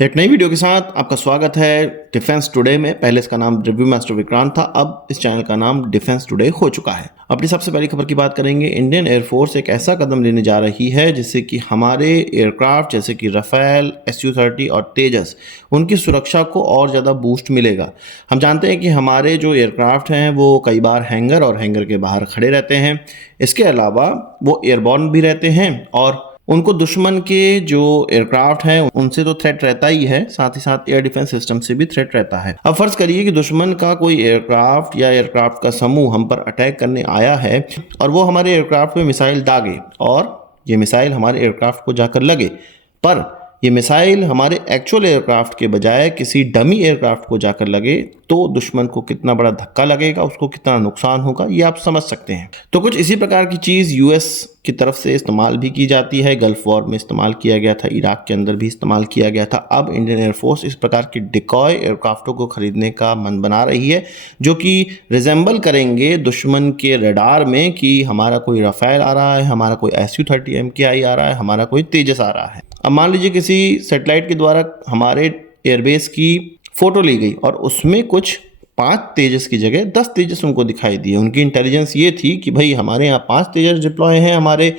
एक नई वीडियो के साथ आपका स्वागत है डिफेंस टुडे में। पहले इसका नाम रिव्यू मास्टर विक्रांत था, अब इस चैनल का नाम डिफेंस टुडे हो चुका है। अपनी सबसे पहली खबर की बात करेंगे। इंडियन एयरफोर्स एक ऐसा कदम लेने जा रही है जिससे कि हमारे एयरक्राफ्ट जैसे कि राफेल, SU-30 और तेजस, उनकी सुरक्षा को और ज़्यादा बूस्ट मिलेगा। हम जानते हैं कि हमारे जो एयरक्राफ्ट हैं वो कई बार हैंगर और हैंगर के बाहर खड़े रहते हैं। इसके अलावा वो एयरबॉर्न भी रहते हैं और उनको दुश्मन के जो एयरक्राफ्ट हैं उनसे तो थ्रेट रहता ही है, साथ ही साथ एयर डिफेंस सिस्टम से भी थ्रेट रहता है। अब फर्ज करिए कि दुश्मन का कोई एयरक्राफ्ट या एयरक्राफ्ट का समूह हम पर अटैक करने आया है और वो हमारे एयरक्राफ्ट में मिसाइल दागे और ये मिसाइल हमारे एयरक्राफ्ट को जाकर लगे, पर ये मिसाइल हमारे एक्चुअल एयरक्राफ्ट के बजाय किसी डमी एयरक्राफ्ट को जाकर लगे तो दुश्मन को कितना बड़ा धक्का लगेगा, उसको कितना नुकसान होगा, ये आप समझ सकते हैं। तो कुछ इसी प्रकार की चीज़ यूएस की तरफ से इस्तेमाल भी की जाती है। गल्फ वॉर में इस्तेमाल किया गया था, इराक के अंदर भी इस्तेमाल किया गया था। अब इंडियन एयरफोर्स इस प्रकार की डिकॉय एयरक्राफ्टों को खरीदने का मन बना रही है जो कि रिजेंबल करेंगे दुश्मन के रडार में कि हमारा कोई राफेल आ रहा है, हमारा कोई SU-30 MKI आ रहा है, हमारा कोई तेजस आ रहा है। अब मान लीजिए किसी सैटेलाइट के द्वारा हमारे एयरबेस की फोटो ली गई और उसमें कुछ 5 तेजस की जगह 10 तेजस उनको दिखाई दिए। उनकी इंटेलिजेंस ये थी कि भाई हमारे यहाँ 5 तेजस डिप्लॉय हैं हमारे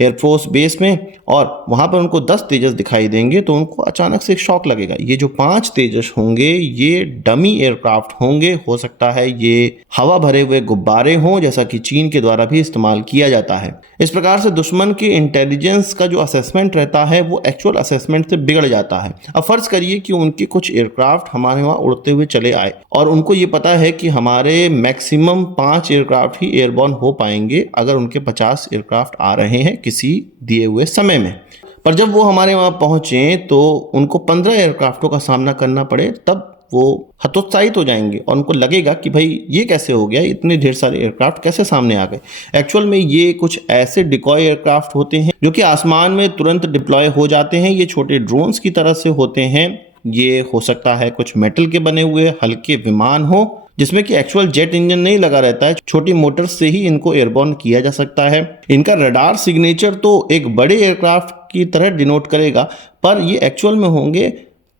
एयरफोर्स बेस में और वहाँ पर उनको 10 तेजस दिखाई देंगे, तो उनको अचानक से एक शॉक लगेगा। ये जो 5 तेजस होंगे ये डमी एयरक्राफ्ट होंगे, हो सकता है ये हवा भरे हुए गुब्बारे हों जैसा कि चीन के द्वारा भी इस्तेमाल किया जाता है। इस प्रकार से दुश्मन के इंटेलिजेंस का जो असेसमेंट रहता है वो एक्चुअल असेसमेंट से बिगड़ जाता है। अब फर्ज करिए कि उनके कुछ एयरक्राफ्ट हमारे वहाँ उड़ते हुए चले आए और उनको ये पता है कि हमारे मैक्सिमम 5 एयरक्राफ्ट ही एयरबॉर्न हो पाएंगे अगर उनके 50 एयरक्राफ्ट आ रहे हैं किसी दिए हुए समय में। पर जब वो हमारे वहाँ पहुँचे तो उनको 15 एयरक्राफ्टों का सामना करना पड़े, तब वो हतोत्साहित हो जाएंगे और उनको लगेगा कि भाई ये कैसे हो गया, इतने ढेर सारे एयरक्राफ्ट कैसे सामने आ गए। एक्चुअल में ये कुछ ऐसे डिकॉय एयरक्राफ्ट होते हैं जो कि आसमान में तुरंत डिप्लॉय हो जाते हैं। ये छोटे ड्रोन्स की तरह से होते हैं। ये हो सकता है कुछ मेटल के बने हुए हल्के विमान हो जिसमें कि एक्चुअल जेट इंजन नहीं लगा रहता है, छोटी मोटर से ही इनको एयरबॉर्न किया जा सकता है। इनका रडार सिग्नेचर तो एक बड़े एयरक्राफ्ट की तरह डिनोट करेगा, पर ये एक्चुअल में होंगे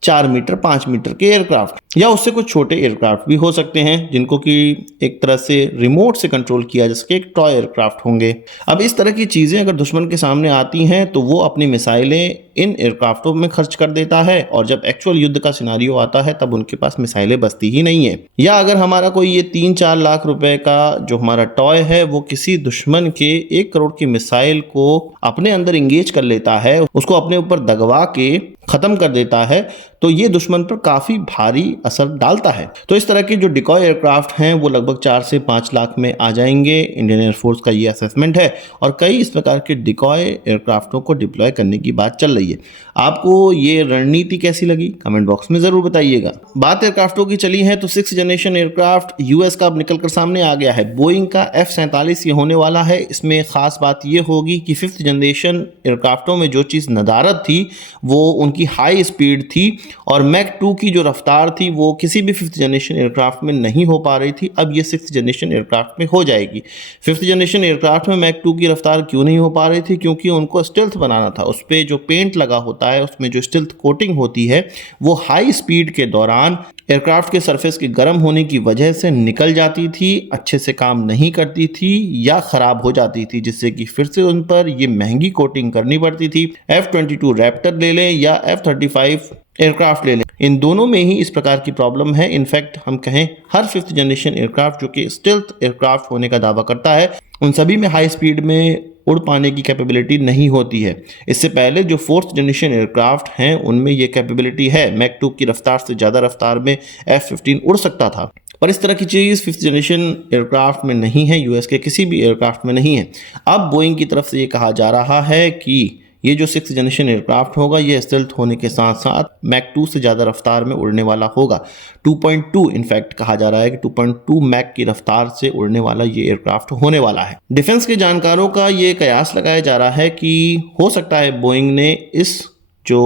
4 मीटर 5 मीटर के एयरक्राफ्ट या उससे कुछ छोटे एयरक्राफ्ट भी हो सकते हैं जिनको कि एक तरह से रिमोट से कंट्रोल किया जा सके, एक टॉय एयरक्राफ्ट होंगे। अब इस तरह की चीज़ें अगर दुश्मन के सामने आती हैं तो वो अपनी मिसाइलें इन एयरक्राफ्टों में खर्च कर देता है और जब एक्चुअल युद्ध का सिनारियो आता है तब उनके पास मिसाइलें बचती ही नहीं है। या अगर हमारा कोई ये 3-4 लाख रुपए का जो हमारा टॉय है वो किसी दुश्मन के 1 करोड़ की मिसाइल को अपने अंदर इंगेज कर लेता है, उसको अपने ऊपर दगवा के खत्म कर देता है, तो ये दुश्मन पर काफी भारी असर डालता है। तो इस तरह के जो डिकॉय एयरक्राफ्ट हैं वो लगभग 4 से 5 लाख में आ जाएंगे। इंडियन एयरफोर्स का ये असेसमेंट है और कई इस प्रकार के डिकॉय एयरक्राफ्टों को डिप्लॉय करने की बात चल रही है। आपको ये रणनीति कैसी लगी कमेंट बॉक्स में जरूर बताइएगा। बात एयरक्राफ्टों की चली है तो 6th जनरेशन एयरक्राफ्ट यूएस का अब निकलकर सामने आ गया है। बोइंग का F-47 ये होने वाला है। इसमें खास बात ये होगी कि 5th जनरेशन एयरक्राफ्टों में जो चीज़ नदारत थी वो उनकी हाई स्पीड थी और मैक 2 की जो रफ्तार थी वो किसी भी 5th जनरेशन एयरक्राफ्ट में नहीं हो पा रही थी। अब ये 6th जनरेशन एयरक्राफ्ट में हो जाएगी। 5th जनरेशन एयरक्राफ्ट में मैक 2 की रफ्तार क्यों नहीं हो पा रही थी? क्योंकि उनको स्टेल्थ बनाना था। उस पर जो पेंट लगा होता है, उसमें जो स्टेल्थ कोटिंग होती है, वो हाई स्पीड के दौरान एयरक्राफ्ट के सरफेस के गर्म होने की वजह से निकल जाती थी, अच्छे से काम नहीं करती थी या खराब हो जाती थी, जिससे कि फिर से उन पर ये महंगी कोटिंग करनी पड़ती थी। F-22 रैप्टर ले लें या F-35 एयरक्राफ्ट ले लें, इन दोनों में ही इस प्रकार की प्रॉब्लम है। इनफैक्ट हम कहें हर 5th जनरेशन एयरक्राफ्ट जो कि स्टेल्थ एयरक्राफ्ट होने का दावा करता है, उन सभी में हाई स्पीड में उड़ पाने की कैपेबिलिटी नहीं होती है। इससे पहले जो 4th जनरेशन एयरक्राफ्ट हैं उनमें ये कैपेबिलिटी है। मैक 2 की रफ्तार से ज़्यादा रफ्तार में F-15 उड़ सकता था, पर इस तरह की चीज़ 5th जनरेशन एयरक्राफ्ट में नहीं है, यूएस के किसी भी एयरक्राफ्ट में नहीं है। अब बोइंग की तरफ से ये कहा जा रहा है कि ये जो 6th जनरेशन एयरक्राफ्ट होगा ये स्टेल्थ होने के साथ साथ मैक 2 से ज़्यादा रफ्तार में उड़ने वाला होगा। 2.2 इनफैक्ट कहा जा रहा है कि 2.2 मैक की रफ्तार से उड़ने वाला ये एयरक्राफ्ट होने वाला है। डिफेंस के जानकारों का ये कयास लगाया जा रहा है कि हो सकता है बोइंग ने इस जो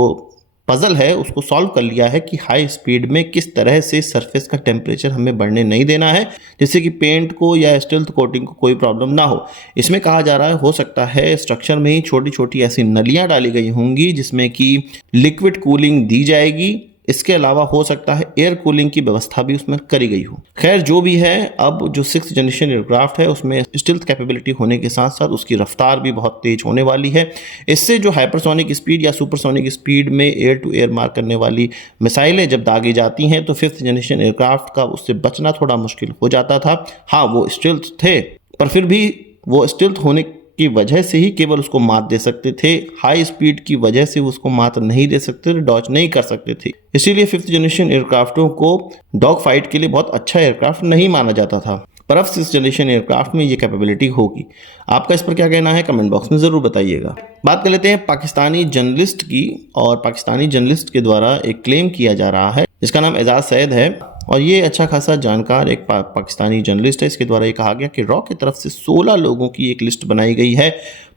पजल है उसको सॉल्व कर लिया है कि हाई स्पीड में किस तरह से सरफेस का टेम्परेचर हमें बढ़ने नहीं देना है, जिससे कि पेंट को या स्टील्थ कोटिंग को कोई प्रॉब्लम ना हो। इसमें कहा जा रहा है हो सकता है स्ट्रक्चर में ही छोटी छोटी ऐसी नलियां डाली गई होंगी जिसमें कि लिक्विड कूलिंग दी जाएगी। इसके अलावा हो सकता है एयर कूलिंग की व्यवस्था भी उसमें करी गई हो। खैर जो भी है, अब जो 6th जनरेशन एयरक्राफ्ट है उसमें स्टील्थ कैपेबिलिटी होने के साथ साथ उसकी रफ्तार भी बहुत तेज होने वाली है। इससे जो हाइपरसोनिक स्पीड या सुपरसोनिक स्पीड में एयर टू एयर मार करने वाली मिसाइलें जब दागी जाती हैं तो 5th जनरेशन एयरक्राफ्ट का उससे बचना थोड़ा मुश्किल हो जाता था। हाँ, वो स्टील्थ थे पर फिर भी वो स्टील्थ होने की वजह से ही केवल उसको मात दे सकते थे। हाई स्पीड की वजह से उसको मात नहीं दे सकते थे, डॉज नहीं कर सकते थे। इसीलिए 5th जनरेशन एयरक्राफ्टों को डॉग फाइट के लिए बहुत अच्छा एयरक्राफ्ट नहीं माना जाता था, पर अब 6th जनरेशन एयरक्राफ्ट में ये कैपेबिलिटी होगी। आपका इस पर क्या कहना है कमेंट बॉक्स में ज़रूर बताइएगा। बात कर लेते हैं पाकिस्तानी जर्नलिस्ट की, और पाकिस्तानी जर्नलिस्ट के द्वारा एक क्लेम किया जा रहा है जिसका नाम एजाज सैयद है, और ये अच्छा खासा जानकार एक पाकिस्तानी जर्नलिस्ट है। इसके द्वारा ये कहा गया कि रॉ की तरफ से 16 लोगों की एक लिस्ट बनाई गई है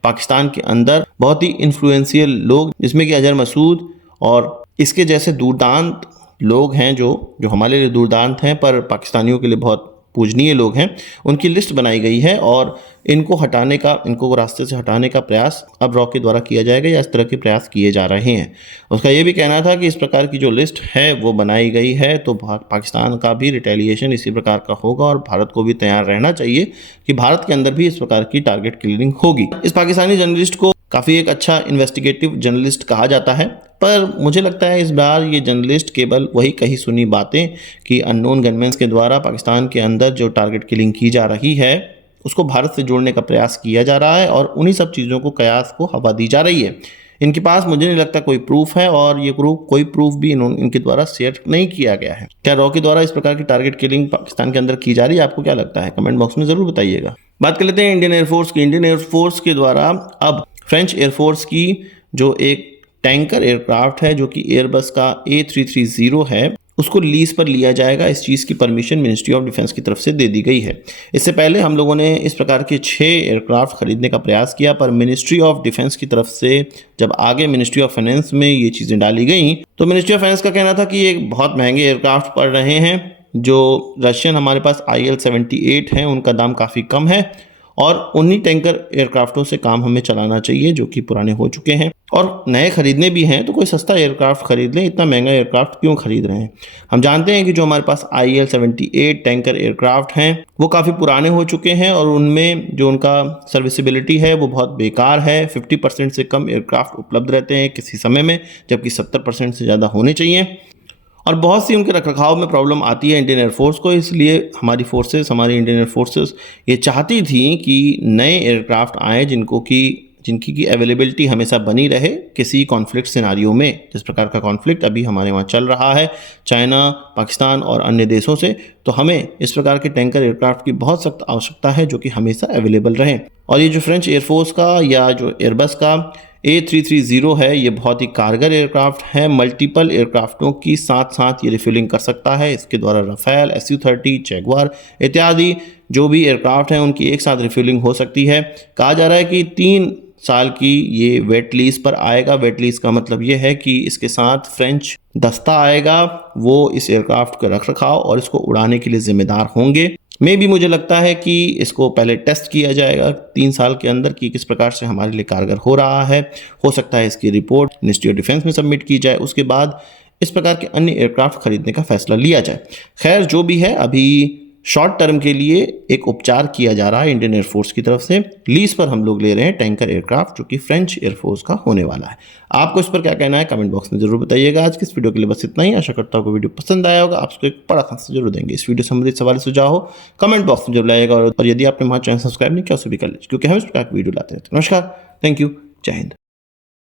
पाकिस्तान के अंदर, बहुत ही इन्फ्लुएंशियल लोग, जिसमें कि अजहर मसूद और इसके जैसे दूरदांत लोग हैं जो हमारे लिए दूरदांत हैं पर पाकिस्तानियों के लिए बहुत पूजनीय लोग हैं। उनकी लिस्ट बनाई गई है और इनको रास्ते से हटाने का प्रयास अब रॉ के द्वारा किया जाएगा या इस तरह के प्रयास किए जा रहे हैं। उसका ये भी कहना था कि इस प्रकार की जो लिस्ट है वो बनाई गई है तो पाकिस्तान का भी रिटेलिएशन इसी प्रकार का होगा और भारत को भी तैयार रहना चाहिए कि भारत के अंदर भी इस प्रकार की टारगेट किलिंग होगी। इस पाकिस्तानी जर्नलिस्ट को काफ़ी एक अच्छा इन्वेस्टिगेटिव जर्नलिस्ट कहा जाता है, पर मुझे लगता है इस बार ये जर्नलिस्ट केवल वही कही सुनी बातें कि अननोन गनमैन्स के द्वारा पाकिस्तान के अंदर जो टारगेट किलिंग की जा रही है उसको भारत से जोड़ने का प्रयास किया जा रहा है और उन्हीं सब चीज़ों को कयास को हवा दी जा रही है। इनके पास मुझे नहीं लगता कोई प्रूफ है और ये कोई प्रूफ भी इनके द्वारा शेयर नहीं किया गया है। क्या रॉ के द्वारा इस प्रकार की टारगेट किलिंग पाकिस्तान के अंदर की जा रही है? आपको क्या लगता है? कमेंट बॉक्स में ज़रूर बताइएगा। बात कर लेते हैं इंडियन एयरफोर्स की। इंडियन एयरफोर्स के द्वारा अब फ्रेंच एयरफोर्स की जो एक टैंकर एयरक्राफ्ट है जो कि एयरबस का A330 है उसको लीज पर लिया जाएगा। इस चीज़ की परमिशन मिनिस्ट्री ऑफ डिफेंस की तरफ से दे दी गई है। इससे पहले हम लोगों ने इस प्रकार के 6 एयरक्राफ्ट खरीदने का प्रयास किया, पर मिनिस्ट्री ऑफ डिफेंस की तरफ से जब आगे मिनिस्ट्री ऑफ फाइनेंस में ये चीज़ें डाली गई तो मिनिस्ट्री ऑफ फाइनेंस का कहना था कि ये बहुत महंगे एयरक्राफ्ट पड़ रहे हैं। जो रशियन हमारे पास IL-78 हैं उनका दाम काफ़ी कम है और उन्हीं टैंकर एयरक्राफ्टों से काम हमें चलाना चाहिए जो कि पुराने हो चुके हैं और नए खरीदने भी हैं तो कोई सस्ता एयरक्राफ्ट खरीद लें, इतना महंगा एयरक्राफ्ट क्यों खरीद रहे हैं। हम जानते हैं कि जो हमारे पास IL-78 टैंकर एयरक्राफ्ट हैं वो काफ़ी पुराने हो चुके हैं और उनमें जो उनका सर्विसिबिलिटी है वो बहुत बेकार है। 50% से कम एयरक्राफ्ट उपलब्ध रहते हैं किसी समय में, जबकि 70% से ज़्यादा होने चाहिए और बहुत सी उनके रखरखाव में प्रॉब्लम आती है इंडियन एयरफोर्स को। इसलिए हमारी इंडियन एयरफोर्सेस ये चाहती थी कि नए एयरक्राफ्ट आए जिनकी अवेलेबिलिटी हमेशा बनी रहे किसी कॉन्फ्लिक्ट सिनारियो में, जिस प्रकार का कॉन्फ्लिक्ट अभी हमारे वहाँ चल रहा है चाइना, पाकिस्तान और अन्य देशों से। तो हमें इस प्रकार के टैंकर एयरक्राफ्ट की बहुत सख्त आवश्यकता है जो कि हमेशा अवेलेबल रहें। और ये जो फ्रेंच एयरफोर्स का या जो एयरबस का A330 है ये बहुत ही कारगर एयरक्राफ्ट है। मल्टीपल एयरक्राफ्टों की साथ साथ ये रिफ्यूलिंग कर सकता है। इसके द्वारा राफेल, Su-30, जैगुआर इत्यादि जो भी एयरक्राफ्ट हैं उनकी एक साथ रिफ्यूलिंग हो सकती है। कहा जा रहा है कि 3 साल की ये वेट लीज पर आएगा। वेट लीज का मतलब ये है कि इसके साथ फ्रेंच दस्ता आएगा, वो इस एयरक्राफ्ट का रखरखाव और इसको उड़ाने के लिए जिम्मेदार होंगे। मुझे लगता है कि इसको पहले टेस्ट किया जाएगा 3 साल के अंदर कि किस प्रकार से हमारे लिए कारगर हो रहा है। हो सकता है इसकी रिपोर्ट मिनिस्ट्री ऑफ डिफेंस में सबमिट की जाए, उसके बाद इस प्रकार के अन्य एयरक्राफ्ट खरीदने का फैसला लिया जाए। खैर जो भी है, अभी शॉर्ट टर्म के लिए एक उपचार किया जा रहा है इंडियन एयरफोर्स की तरफ से। लीज पर हम लोग ले रहे हैं टैंकर एयरक्राफ्ट जो कि फ्रेंच एयरफोर्स का होने वाला है। आपको इस पर क्या कहना है कमेंट बॉक्स में जरूर बताइएगा। आज की इस वीडियो के लिए बस इतना ही। आशा करता हूँ कि वीडियो पसंद आया होगा। आपको एक बड़ा खासा जरूर देंगे। इस वीडियो संबंधित सवाल सुझाव हो कमेंट बॉक्स में जरूर लाइएगा और यदि आपने हमारा चैनल सब्सक्राइब नहीं किया तो भी कर लीजिए, क्योंकि हम इस प्रकार की वीडियो लाते रहते हैं। नमस्कार, थैंक यू, जय हिंद।